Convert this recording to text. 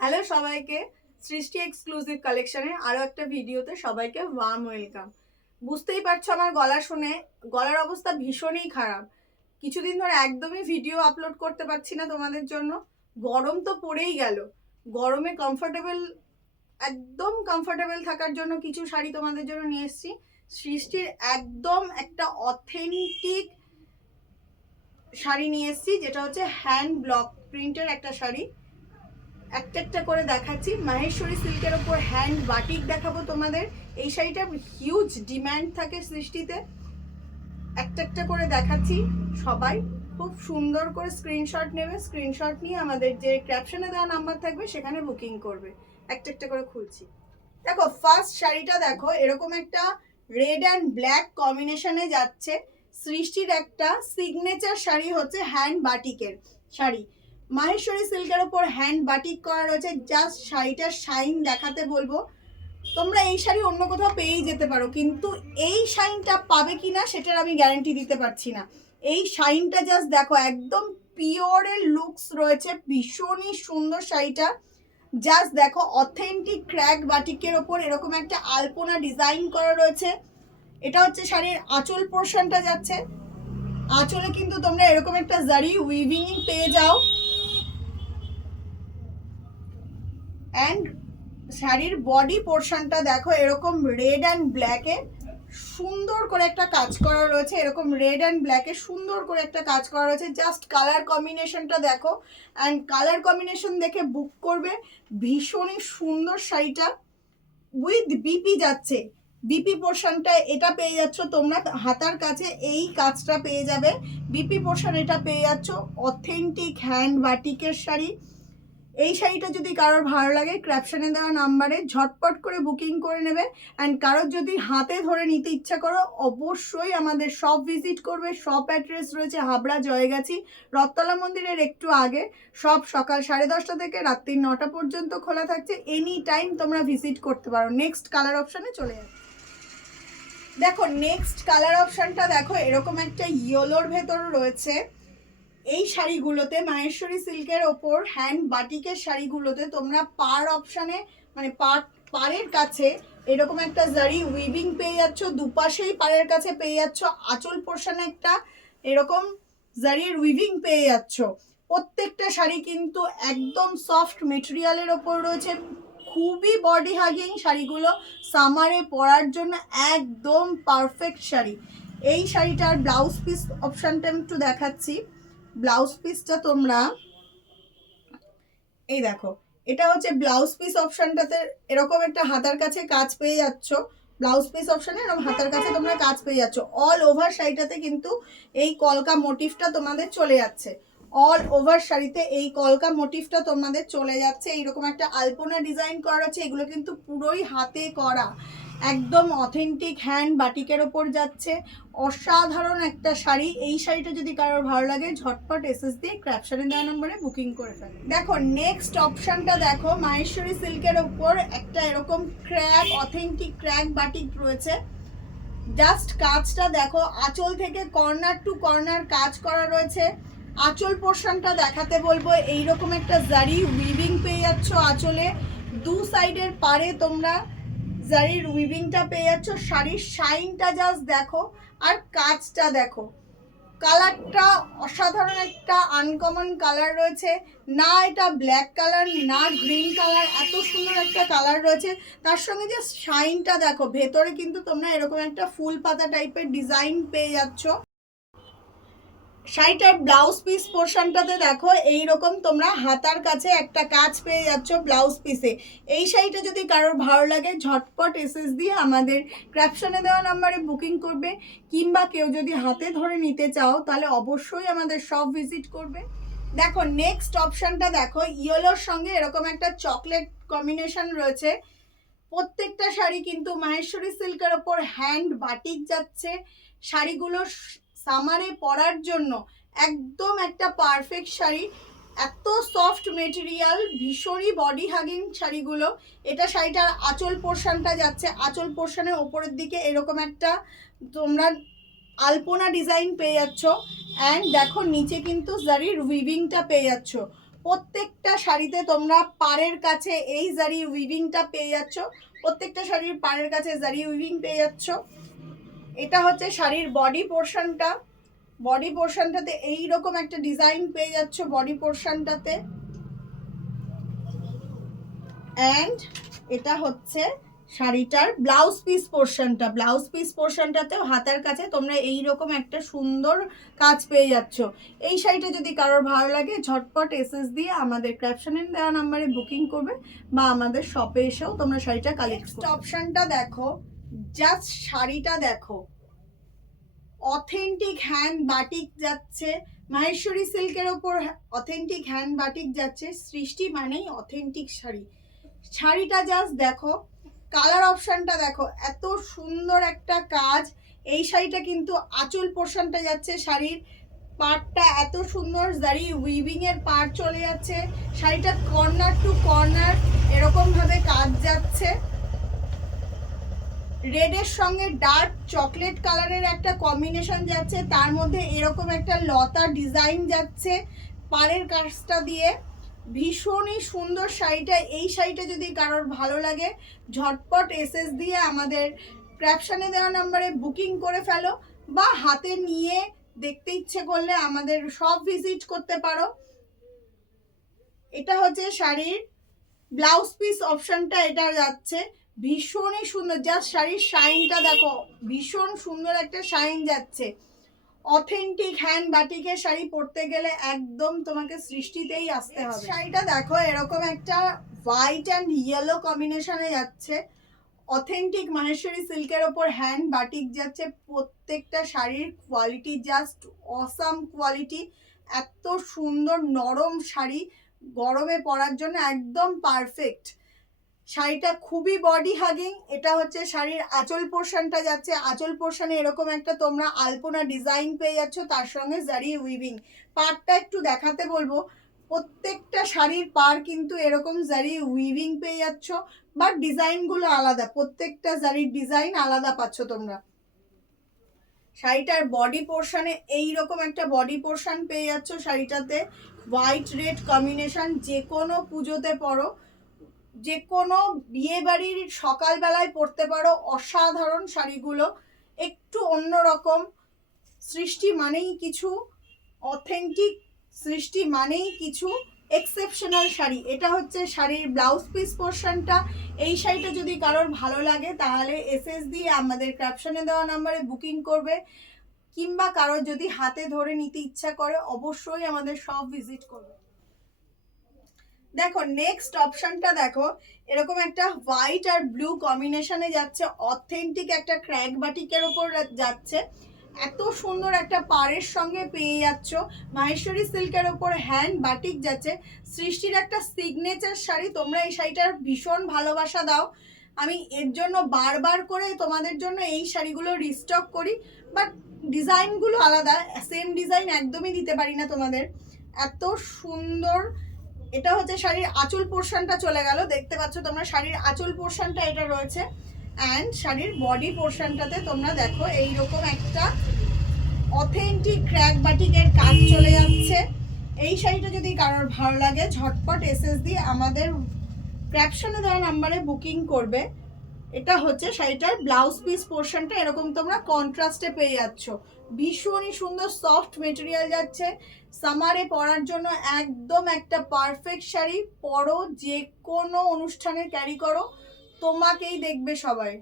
Hello সবাইকে, সৃষ্টি exclusive কালেকশনের আরও একটা ভিডিওতে সবাইকে ওয়ার্ম ওয়েলকাম। বুঝতেই পারছো আমার গলা শুনে, গলার অবস্থা ভীষণই খারাপ। কিছুদিন ধরে একদমই ভিডিও আপলোড করতে পারছি না তোমাদের জন্য। গরম তো পড়েই গেল, গরমে একদম কমফোর্টেবল থাকার জন্য কিছু শাড়ি তোমাদের জন্য নিয়ে এসেছি। সৃষ্টির একদম একটা অথেন্টিক শাড়ি নিয়ে এসেছি, যেটা হচ্ছে হ্যান্ড ব্লক প্রিন্টের একটা শাড়ি। একটা একটা করে দেখাচ্ছি। মাহেশ্বরী সিল্কের ওপর হ্যান্ড বাটিক দেখাবো তোমাদের। এই শাড়িটা হিউজ ডিমান্ড থাকে সৃষ্টিতে। একটা একটা করে দেখাচ্ছি। সবাই খুব সুন্দর করে স্ক্রিনশট নেবে, স্ক্রিনশট নিয়ে আমাদের যে ক্যাপশনে দেওয়া নাম্বার থাকবে সেখানে বুকিং করবে। একটা একটা করে খুলছি। দেখো ফার্স্ট শাড়িটা দেখো, এরকম একটা রেড অ্যান্ড ব্ল্যাক কম্বিনেশনে যাচ্ছে। সৃষ্টির একটা সিগনেচার শাড়ি হচ্ছে হ্যান্ড বাটিকের শাড়ি। মাহেশ্বরী সিল্কের ওপর হ্যান্ড বাটিক করা রয়েছে। জাস্ট শাড়িটার শাইন দেখাতে বলবো। তোমরা এই শাড়ি অন্য কোথাও পেয়েই যেতে পারো, কিন্তু এই শাইনটা পাবে কিনা সেটার আমি গ্যারান্টি দিতে পারছি না। এই শাইনটা জাস্ট দেখো, একদম পিওরের লুকস রয়েছে। ভীষণই সুন্দর শাড়িটা। জাস্ট দেখো, অথেন্টিক ক্র্যাক বাটিকের ওপর এরকম একটা আলপনা ডিজাইন করা রয়েছে। এটা হচ্ছে শাড়ির আঁচল পোর্শনটা যাচ্ছে। আঁচলে কিন্তু তোমরা এরকম একটা জারি উইভিং পেয়ে যাও। অ্যান্ড শাড়ির বডি পোর্শনটা দেখো, এরকম রেড অ্যান্ড ব্ল্যাকে সুন্দর করে একটা কাজ করা রয়েছে। এরকম রেড অ্যান্ড ব্ল্যাকে সুন্দর করে একটা কাজ করা রয়েছে। জাস্ট কালার কম্বিনেশনটা দেখো, অ্যান্ড কালার কম্বিনেশন দেখে বুক করবে। ভীষণই সুন্দর শাড়িটা। উইথ বিপি যাচ্ছে। বিপি পোর্শনটা এটা পেয়ে যাচ্ছ তোমরা হাতার কাছে, এই কাজটা পেয়ে যাবে। বিপি পোর্শন এটা পেয়ে যাচ্ছ। অথেন্টিক হ্যান্ড বাটিকের শাড়ি। এই শাড়িটা যদি কারোর ভালো লাগে, ক্যাপশনে দেওয়া নাম্বারে ঝটপট করে বুকিং করে নেবে। অ্যান্ড কারোর যদি হাতে ধরে নিতে ইচ্ছা করো, অবশ্যই আমাদের শপ ভিজিট করবে। শপ অ্যাড্রেস রয়েছে হাবড়া জয়গাছি, রথতলা মন্দিরের একটু আগে। সব সকাল 10:30 থেকে রাত্রি 9টা পর্যন্ত খোলা থাকছে। এনি টাইম তোমরা ভিজিট করতে পারো। নেক্সট কালার অপশানে চলে যাবে। দেখো নেক্সট কালার অপশানটা দেখো, এরকম একটা ইয়েলোর ভেতর রয়েছে। এই শাড়িগুলোতে মাহেশ্বরী সিল্কের ওপর হ্যান্ড বাটিকের শাড়িগুলোতে তোমরা পার অপশানে, মানে পাড়ের কাছে এরকম একটা জারি উইভিং পেয়ে যাচ্ছ। দুপাশেই পাড়ের কাছে পেয়ে যাচ্ছ আঁচল পোর্শনে একটা এরকম জারির উইভিং পেয়ে যাচ্ছ। প্রত্যেকটা শাড়ি কিন্তু একদম সফট মেটেরিয়ালের ওপর রয়েছে। খুবই বডি হাগিং শাড়িগুলো, সামারে পরার জন্য একদম পারফেক্ট শাড়ি। এই শাড়িটার ব্লাউজ পিস অপশানটা একটু দেখাচ্ছি। ব্লাউজ পিসটা তোমরা এই দেখো, এটা হচ্ছে ব্লাউজ পিস অপশনটাতে এরকম একটা হাতার কাছে কাজ পেয়ে যাচ্ছ। ব্লাউজ পিস অপশনে এরকম হাতার কাছে তোমরা কাজ পেয়ে যাচ্ছ। অল ওভার শাড়িটাতে কিন্তু এই কলকা মোটিভটা তোমাদের চলে যাচ্ছে। অল ওভার শাড়িতে এই কলকা মোটিভটা তোমাদের চলে যাচ্ছে। এইরকম একটা আলপনা ডিজাইন করা আছে। এগুলো কিন্তু পুরোই হাতে করা, একদম অথেন্টিক হ্যান্ড বাটিকের ওপর যাচ্ছে। অসাধারণ একটা শাড়ি। এই শাড়িটা যদি কারোর ভালো লাগে, ঝটপট এসএস দিয়ে ক্যাপশনে দেওয়া নম্বরে বুকিং করে ফেলে। দেখো নেক্সট অপশনটা দেখো, মাহেশ্বরী সিল্কের ওপর একটা এরকম ক্র্যাক, অথেন্টিক ক্র্যাক বাটিক রয়েছে। জাস্ট কাজটা দেখো, আঁচল থেকে কর্নার টু কর্নার কাজ করা রয়েছে। আঁচল পোর্শনটা দেখাতে বলবো, এইরকম একটা জারি উইভিং পেয়ে যাচ্ছ আঁচলে। দু সাইডের পারে তোমরা জারির উইভিংটা পেয়ে যাচ্ছ। শাড়ির শাইনটা জাস্ট দেখো, আর কাজটা দেখো। কালারটা অসাধারণ একটা আনকমন কালার রয়েছে। না এটা ব্ল্যাক কালার, না গ্রিন কালার, এত সুন্দর একটা কালার রয়েছে। তার সঙ্গে যে শাইনটা দেখো, ভেতরে কিন্তু তোমরা এরকম একটা ফুল পাতা টাইপের ডিজাইন পেয়ে যাচ্ছ। শাড়িটার ব্লাউজ পিস পোর্শনটাতে দেখো, এইরকম তোমরা হাতার কাছে একটা কাজ পেয়ে যাচ্ছ ব্লাউজ পিসে। এই শাড়িটা যদি কারোর ভালো লাগে, ঝটপট এসএস দিয়ে আমাদের ক্যাপশনে দেওয়া নাম্বারে বুকিং করবে। কিংবা কেউ যদি হাতে ধরে নিতে চাও, তাহলে অবশ্যই আমাদের শপ ভিজিট করবে। দেখো নেক্সট অপশনটা দেখো, ইয়েলোর সঙ্গে এরকম একটা চকলেট কম্বিনেশন রয়েছে। প্রত্যেকটা শাড়ি কিন্তু মাহেশ্বরী সিল্কের ওপর হ্যান্ড বাটিক যাচ্ছে। শাড়িগুলো সামারে পরার জন্য একদম একটা পারফেক্ট শাড়ি। এত সফট মেটেরিয়াল, ভীষণই বডি হাগিং শাড়িগুলো। এটা শাড়িটার আঁচল পোর্শনটা যাচ্ছে। আঁচল পোর্শনের ওপরের দিকে এরকম একটা তোমরা আলপনা ডিজাইন পেয়ে যাচ্ছ। অ্যান্ড দেখো নিচে কিন্তু জারির উইভিংটা পেয়ে যাচ্ছ। প্রত্যেকটা শাড়িতে তোমরা পাড়ের কাছে এই জারি উইভিংটা পেয়ে যাচ্ছ, প্রত্যেকটা শাড়ির পাড়ের কাছে জারি উইভিং পেয়ে যাচ্ছ। এটা হচ্ছে শাড়ির বডি পোর্শনটা, বডি পোর্শনটাতে এইরকম একটা ডিজাইন পেয়ে যাচ্ছ বডি পোর্শনটাতে। অ্যান্ড এটা হচ্ছে শাড়িটার ব্লাউজ পিস পোর্শনটা, ব্লাউজ পিস পোর্শনটাতেও হাতার কাছে তোমরা এইরকম একটা সুন্দর কাজ পেয়ে যাচ্ছ। এই শাড়িটা যদি কারোর ভালো লাগে ঝটপট এসএস দিয়ে আমাদের ক্যাপশনে দেওয়া নাম্বারে বুকিং করবে বা আমাদের শপে এসেও তোমরা শাড়িটা কালেক্ট করবে। অপশনটা দেখো, জাস্ট শাড়িটা দেখো, অথেন্টিক হ্যান্ড বাটিক যাচ্ছে, মাহেশ্বরী সিল্কের ওপর অথেন্টিক হ্যান্ড বাটিক যাচ্ছে। সৃষ্টি মানেই অথেন্টিক শাড়ি। শাড়িটা জাস্ট দেখো, কালার অপশনটা দেখো, এত সুন্দর একটা কাজ। এই শাড়িটা কিন্তু আঁচল পোর্শনটা যাচ্ছে, শাড়ির পার্টটা এত সুন্দর জারি উইভিং এর পার্ট চলে যাচ্ছে, শাড়িটা কর্নার টু কর্নার এরকম ভাবে কাজ যাচ্ছে। রেডের সঙ্গে ডার্ক চকলেট কালারের একটা কম্বিনেশন যাচ্ছে, তার মধ্যে এরকম একটা লতা ডিজাইন যাচ্ছে পাড়ের কাজটা দিয়ে। ভীষণই সুন্দর শাড়িটা। এই শাড়িটা যদি কারোর ভালো লাগে ঝটপট এসএস দিয়ে আমাদের ক্যাপশনে দেওয়া নাম্বারে বুকিং করে ফেলো, বা হাতে নিয়ে দেখতে ইচ্ছে করলে আমাদের শপ ভিজিট করতে পারো। এটা হচ্ছে শাড়ির ব্লাউজ পিস অপশনটা, এটা যাচ্ছে ভীষণই সুন্দর। জাস্ট শাড়ির শাইনটা দেখো, ভীষণ সুন্দর একটা শাইন যাচ্ছে। অথেন্টিক হ্যান্ড বাটিকের শাড়ি পরতে গেলে একদম তোমাকে সৃষ্টিতেই আসতে হবে। শাড়িটা দেখো এরকম একটা হোয়াইট অ্যান্ড ইয়েলো কম্বিনেশনে যাচ্ছে, অথেন্টিক মাহেশ্বরী সিল্কের ওপর হ্যান্ড বাটিক যাচ্ছে। প্রত্যেকটা শাড়ির কোয়ালিটি জাস্ট অসাম কোয়ালিটি, এত সুন্দর নরম শাড়ি, গরমে পরার জন্য একদম পারফেক্ট। শাড়িটা খুবই বডি হাগিং। এটা হচ্ছে শাড়ির আঁচল পোর্শনটা যাচ্ছে, আঁচল পোর্শনে এরকম একটা তোমরা আলপনা ডিজাইন পেয়ে যাচ্ছ, তার সঙ্গে জারি উইভিং। পাড়টা একটু দেখাতে বলবো, প্রত্যেকটা শাড়ির পাড় কিন্তু এরকম জারি উইভিং পেয়ে যাচ্ছ, বাট ডিজাইনগুলো আলাদা, প্রত্যেকটা জারির ডিজাইন আলাদা পাচ্ছ তোমরা। শাড়িটার বডি পোর্শনে এইরকম একটা বডি পোর্শন পেয়ে যাচ্ছ, শাড়িটাতে হোয়াইট রেড কম্বিনেশন। যে কোনো পুজোতে পরো, যে কোনো বিয়ে বাড়ির সকালবেলায় পরতে পারো। অসাধারণ শাড়িগুলো, একটু অন্যরকম। সৃষ্টি মানেই কিছু অথেন্টিক, সৃষ্টি মানেই কিছু এক্সেপশনাল শাড়ি। এটা হচ্ছে শাড়ির ব্লাউজ পিস পোর্শনটা। এই শাড়িটা যদি কারোর ভালো লাগে তাহলে এসএস দিয়ে আমাদের ক্যাপশনে দেওয়া নাম্বারে বুকিং করবে, কিংবা কারোর যদি হাতে ধরে নিতে ইচ্ছা করে অবশ্যই আমাদের শপ ভিজিট করবে। দেখো নেক্সট অপশনটা দেখো, এরকম একটা হোয়াইট আর ব্লু কম্বিনেশনে যাচ্ছে, অথেন্টিক একটা ক্র্যাক বাটিকের ওপর যাচ্ছে। এত সুন্দর একটা পাড়ের সঙ্গে পেয়ে যাচ্ছ, মাহেশ্বরী সিল্কের ওপর হ্যান্ড বাটিক যাচ্ছে। সৃষ্টির একটা সিগনেচার শাড়ি, তোমরা এই শাড়িটার ভীষণ ভালোবাসা দাও। আমি এর জন্য বারবার করে তোমাদের জন্য এই শাড়িগুলো রিস্টক করি, বাট ডিজাইনগুলো আলাদা, সেম ডিজাইন একদমই দিতে পারি না তোমাদের। এত সুন্দর। এটা হচ্ছে শাড়ির আঁচল পোর্শনটা চলে গেল, দেখতে পাচ্ছ তোমরা শাড়ির আঁচল পোর্শনটা এটা রয়েছে। অ্যান্ড শাড়ির বডি পোর্শনটাতে তোমরা দেখো এইরকম একটা অথেন্টিক ক্র্যাক বাটিকের কাজ চলে যাচ্ছে। এই শাড়িটা যদি কারোর ভালো লাগে ঝটপট এসএস দিয়ে আমাদের ক্যাপশনে দেওয়া নাম্বারে বুকিং করবে। এটা হচ্ছে শাড়িটার ব্লাউজ পিস পোর্শনটা, এরকম তোমরা কন্ট্রাস্টে পেয়ে যাচ্ছ। ভীষণই সুন্দর সফট মেটেরিয়াল যাচ্ছে, সামারে পরার জন্য একদম একটা পারফেক্ট শাড়ি। পরো, যে কোনো অনুষ্ঠানে ক্যারি করো, তোমাকেই দেখবে সবাই।